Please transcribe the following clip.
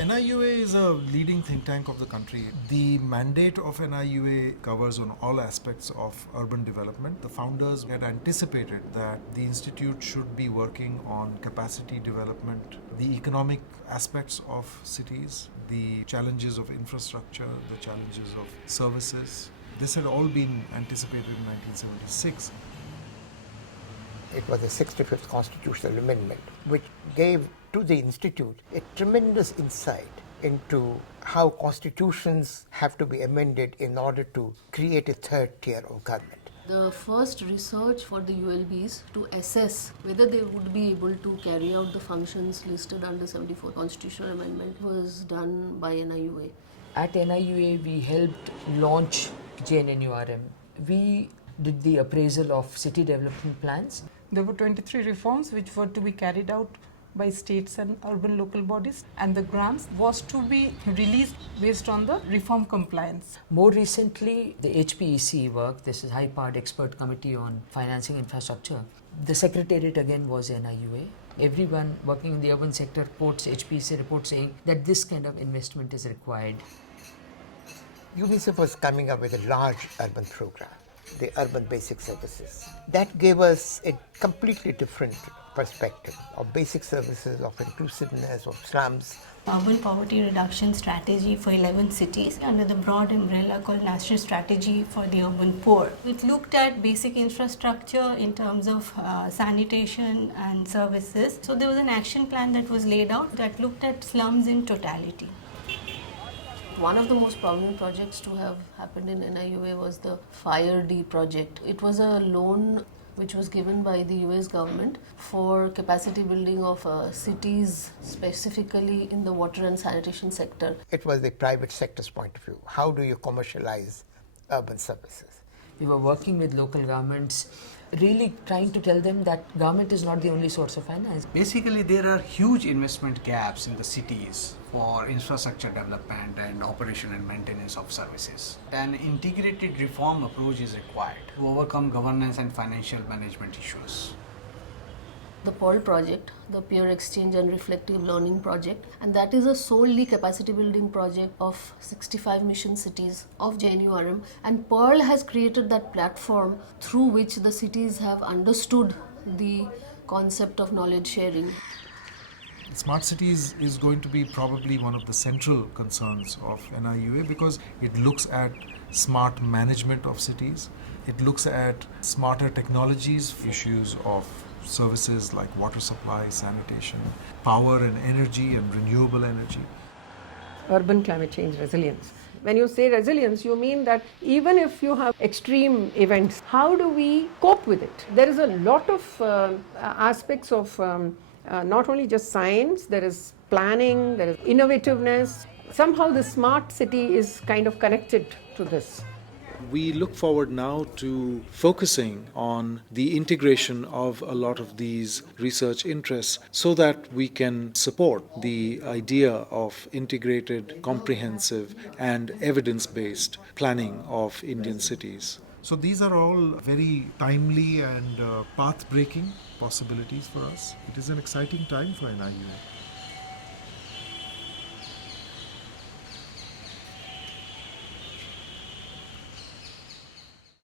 NIUA is a leading think tank of the country. The mandate of NIUA covers on all aspects of urban development. The founders had anticipated that the institute should be working on capacity development, the economic aspects of cities, the challenges of infrastructure, the challenges of services. This had all been anticipated in 1976. It was the 65th constitutional amendment, which gave to the institute a tremendous insight into how constitutions have to be amended in order to create a third tier of government. The first research for the ULBs to assess whether they would be able to carry out the functions listed under 74th Constitutional Amendment was done by NIUA. At NIUA, we helped launch JNNURM. We did the appraisal of city development plans. There were 23 reforms which were to be carried out by states and urban local bodies, and the grants was to be released based on the reform compliance. More recently, the HPEC work, this is High-Powered Expert Committee on Financing Infrastructure. The secretariat again was NIUA. Everyone working in the urban sector quotes HPEC report saying that this kind of investment is required. UNICEF was coming up with a large urban program, the Urban Basic Services. That gave us a completely different perspective of basic services, of inclusiveness, of slums. Urban poverty reduction strategy for 11 cities under the broad umbrella called National Strategy for the Urban Poor. It looked at basic infrastructure in terms of sanitation and services. So there was an action plan that was laid out that looked at slums in totality. One of the most prominent projects to have happened in NIUA was the Fire D project. It was a loan which was given by the US government for capacity building of cities, specifically in the water and sanitation sector. It was the private sector's point of view. How do you commercialize urban services? We were working with local governments, really trying to tell them that government is not the only source of finance. Basically, there are huge investment gaps in the cities for infrastructure development and operation and maintenance of services. An integrated reform approach is required to overcome governance and financial management issues. The Pearl project, the Peer Exchange and Reflective Learning project, and that is a solely capacity building project of 65 mission cities of JNURM, and Pearl has created that platform through which the cities have understood the concept of knowledge sharing. Smart cities is going to be probably one of the central concerns of NIUA because it looks at smart management of cities. It looks at smarter technologies, issues of services like water supply, sanitation, power and energy and renewable energy. Urban climate change resilience. When you say resilience, you mean that even if you have extreme events, how do we cope with it? There is a lot of aspects of not only just science, there is planning, there is innovativeness. Somehow the smart city is kind of connected to this. We look forward now to focusing on the integration of a lot of these research interests so that we can support the idea of integrated, comprehensive and evidence-based planning of Indian cities. So these are all very timely and path-breaking possibilities for us. It is an exciting time for NIUA.